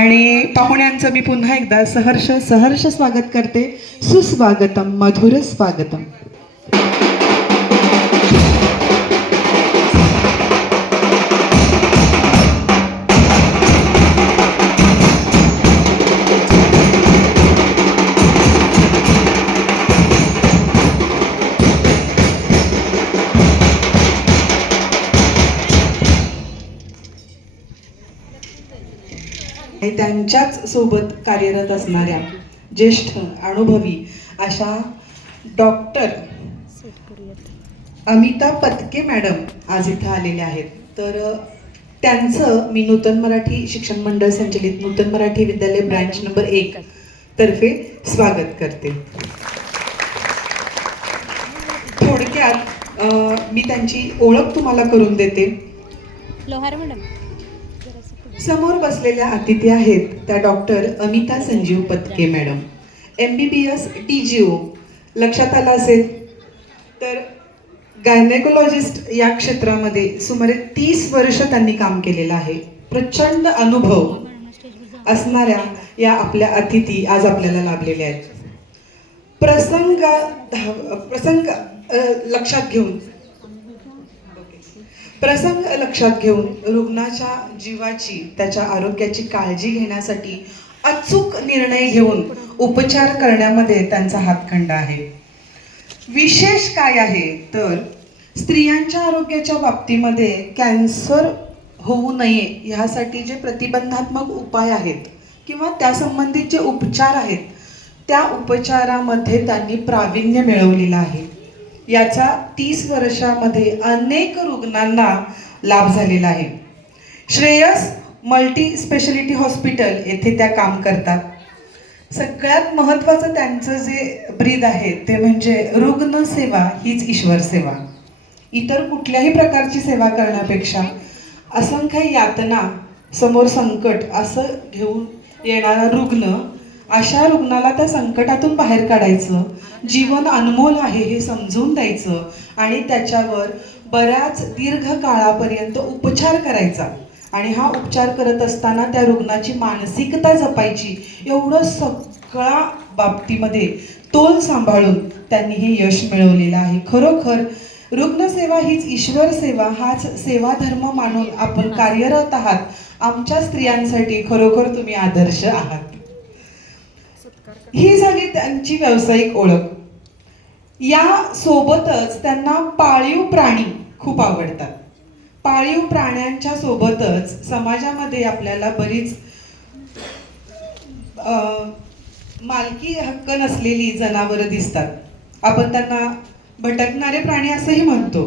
आणि पाहुण्यांचं मी पुन्हा एकदा सहर्ष सहर्ष स्वागत करते. सुस्वागतम, मधुर स्वागतम. आणि त्यांच्याच सोबत कार्यरत असणाऱ्या ज्येष्ठ अनुभवी अशा डॉक्टर अमिता पत्के मॅडम आज इथं आलेले आहेत. तर त्यांचं मी नूतन मराठी शिक्षण मंडळ संचलित नूतन मराठी विद्यालय ब्रँच नंबर 1 तर्फे स्वागत करते. थोडक्यात मी त्यांची ओळख तुम्हाला करून देते. लोहार मॅडम समोर बसलेल्या अतिथी आहेत त्या doctor Amita Sanjeev Patke madam, MBBS DGO. लक्षात आलं असेल तर गायनेकोलॉजिस्ट या क्षेत्रामध्ये सुमारे 30 वर्ष त्यांनी काम केलेलं आहे. प्रचंड अनुभव असणाऱ्या या आपल्या अतिथी आज आपल्याला लाभलेल्या आहेत. प्रसंग लक्षात घेऊन रुग्णाच्या जीवाची, त्याच्या आरोग्याची काळजी घेण्यासाठी अचूक निर्णय घेऊन उपचार करण्यामध्ये त्यांचा हातखंडा आहे. विशेष काय आहे तर स्त्रियांच्या आरोग्याच्या बाबतीमध्ये कॅन्सर होऊ नये ह्यासाठी जे प्रतिबंधात्मक उपाय आहेत किंवा त्या संबंधित जे उपचार आहेत त्या उपचारामध्ये त्यांनी प्रावीण्य मिळवलेलं आहे. याचा 30 वर्षामध्ये अनेक रुग्णांना लाभ झालेला आहे. श्रेयस मल्टी स्पेशालिटी हॉस्पिटल येथे त्या काम करतात. सगळ्यात महत्त्वाचं त्यांचं जे ब्रीद आहे ते म्हणजे रुग्णसेवा हीच ईश्वर सेवा. इतर कुठल्याही प्रकारची सेवा करण्यापेक्षा असंख्य यातना, समोर संकट असं घेऊन येणारा रुग्ण, अशा रुग्णाला त्या संकटातून बाहेर काढायचं, जीवन अनमोल आहे हे समजून द्यायचं आणि त्याच्यावर बऱ्याच दीर्घ काळापर्यंत उपचार करायचा आणि हा उपचार करत असताना त्या रुग्णाची मानसिकता जपायची, एवढं सगळ्या बाबतीमध्ये तोल सांभाळून त्यांनी हे यश मिळवलेलं आहे. खरोखर रुग्णसेवा हीच ईश्वर सेवा, हाच सेवा धर्म मानून आपण कार्यरत आहात. आमच्या स्त्रियांसाठी खरोखर तुम्ही आदर्श आहात. ही झाली त्यांची व्यावसायिक ओळख. या सोबतच त्यांना पाळीव प्राणी खूप आवडतात. पाळीव प्राण्यांच्या सोबतच समाजामध्ये आपल्याला बरीच मालकी हक्क नसलेली जनावरं दिसतात. आपण त्यांना भटकणारे प्राणी असंही म्हणतो.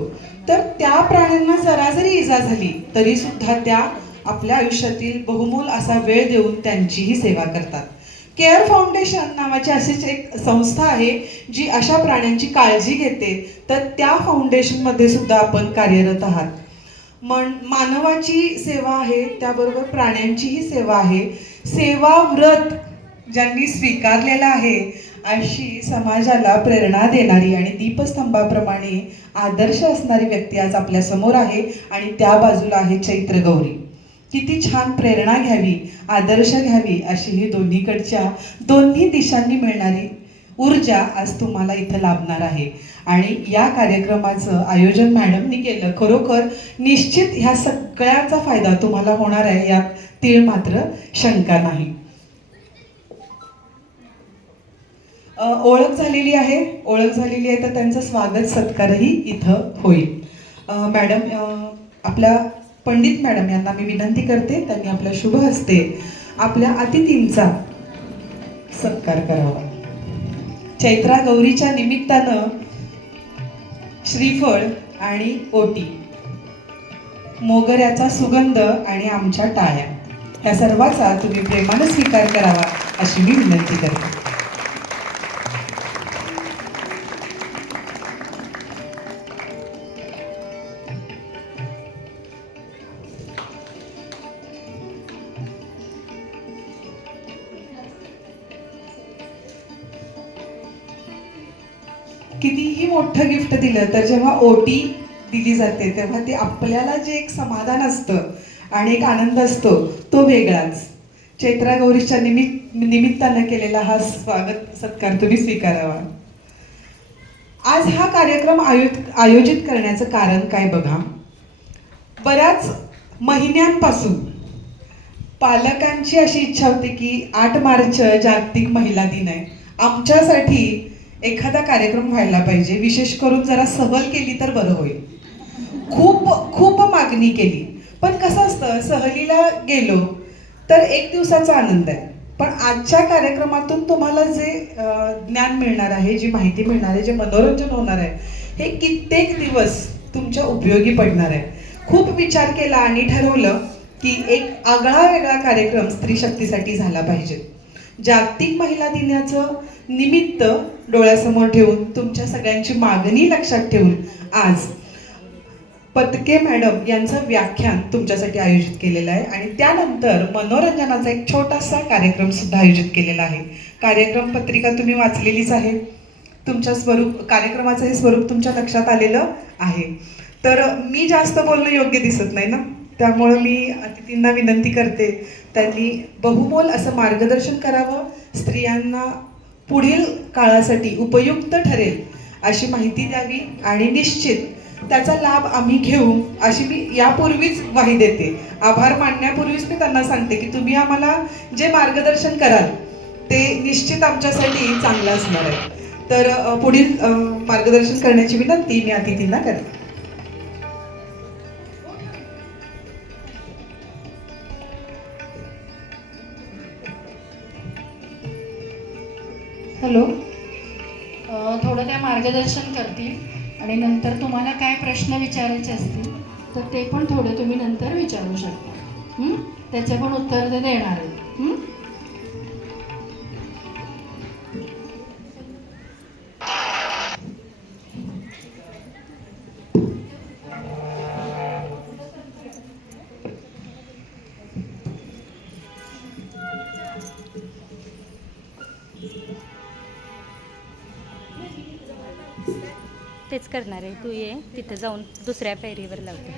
तर त्या प्राण्यांना जरा जरी इजा झाली तरी सुद्धा त्या आपल्या आयुष्यातील बहुमोल असा वेळ देऊन त्यांचीही सेवा करतात. केअर फाउंडेशन नावाची अशीच एक संस्था आहे जी अशा प्राण्यांची काळजी घेते. तर त्या फाउंडेशनमध्ये सुद्धा आपण कार्यरत आहात. मानवाची सेवा आहे त्याबरोबर प्राण्यांचीही सेवा आहे. सेवा व्रत ज्यांनी स्वीकारलेला आहे अशी समाजाला प्रेरणा देणारी आणि दीपस्तंभाप्रमाणे आदर्श असणारी व्यक्ती आज आपल्या समोर आहे आणि त्या बाजूला आहे चैत्र गौरी. किती छान प्रेरणा घ्यावी, आदर्श घ्यावी अशी ही दोन्ही दिशांनी मिळणारी ऊर्जा आज तुम्हाला इथं लाभणार आहे. आणि या कार्यक्रमाचं आयोजन मॅडमनी केलं. खरोखर निश्चित ह्या सगळ्याचा फायदा तुम्हाला होणार आहे, यात तीळ मात्र शंका नाही. ओळख झालेली आहे तर त्यांचं स्वागत सत्कारही इथं होईल. मॅडम, आपल्या पंडित मॅडम यांना मी विनंती करते त्यांनी आपल्या शुभ हस्ते आपल्या अतिथींचा सत्कार करावा. चैत्रा गौरीच्या निमित्तानं श्रीफळ आणि ओटी, मोगऱ्याचा सुगंध आणि आमच्या टाळ्या ह्या सर्वाचा तुम्ही प्रेमाने स्वीकार करावा अशी मी विनंती करते. कितीही मोठं गिफ्ट दिलं तर जेव्हा ओटी दिली जाते तेव्हा ते आपल्याला जे एक समाधान असतं आणि एक आनंद असतो तो वेगळाच. चैत्रा गौरीच्या निमित्तानं केलेला हा स्वागत सत्कार तुम्ही स्वीकारावा. आज हा कार्यक्रम आयोजित करण्याचं कारण काय बघा. बऱ्याच महिन्यांपासून पालकांची अशी इच्छा होती की 8 मार्च जागतिक महिला दिन आहे, आमच्यासाठी एखादा कार्यक्रम व्हायला पाहिजे, विशेष करून जरा सहल केली तर बरं होईल. खूप खूप मागणी केली. पण कसं असतं, सहलीला गेलो तर एक दिवसाचा आनंद आहे, पण आजच्या कार्यक्रमातून तुम्हाला जे ज्ञान मिळणार आहे, जी माहिती मिळणार आहे, जे मनोरंजन होणार आहे, हे कित्येक दिवस तुमच्या उपयोगी पडणार आहे. खूप विचार केला आणि ठरवलं की एक आगळा वेगळा कार्यक्रम स्त्री शक्तीसाठी झाला पाहिजे. जागतिक महिला दिनाचं निमित्त डोळ्यासमोर ठेवून, तुमच्या सगळ्यांची मागणी लक्षात ठेवून आज पत्के मॅडम यांचं व्याख्यान तुमच्यासाठी आयोजित केलेलं आहे आणि त्यानंतर मनोरंजनाचा एक छोटासा कार्यक्रम सुद्धा आयोजित केलेला आहे. कार्यक्रम पत्रिका तुम्ही वाचलेलीच आहे. कार्यक्रमाचं हे स्वरूप तुमच्या लक्षात आलेलं आहे. तर मी जास्त बोलणं योग्य दिसत नाही ना, त्यामुळे मी अतिथींना विनंती करते त्यांनी बहुमोल असं मार्गदर्शन करावं, स्त्रियांना पुढील काळासाठी उपयुक्त ठरेल अशी माहिती द्यावी आणि निश्चित त्याचा लाभ आम्ही घेऊ अशी मी यापूर्वीच ग्वाही देते. आभार मानण्यापूर्वीच मी त्यांना सांगते की तुम्ही आम्हाला जे मार्गदर्शन कराल ते निश्चित आमच्यासाठी चांगलं असणार आहे. तर पुढील मार्गदर्शन करण्याची विनंती मी अतिथींना करते. हॅलो, थोडं त्या मार्गदर्शन करतील आणि नंतर तुम्हाला काय प्रश्न विचारायचे असतील तर ते पण थोडे तुम्ही नंतर विचारू शकता. त्याचे पण उत्तर ते देणार आहेत. तेच करणार आहे. तू ये तिथं जाऊन दुसऱ्या पायरीवर लावते.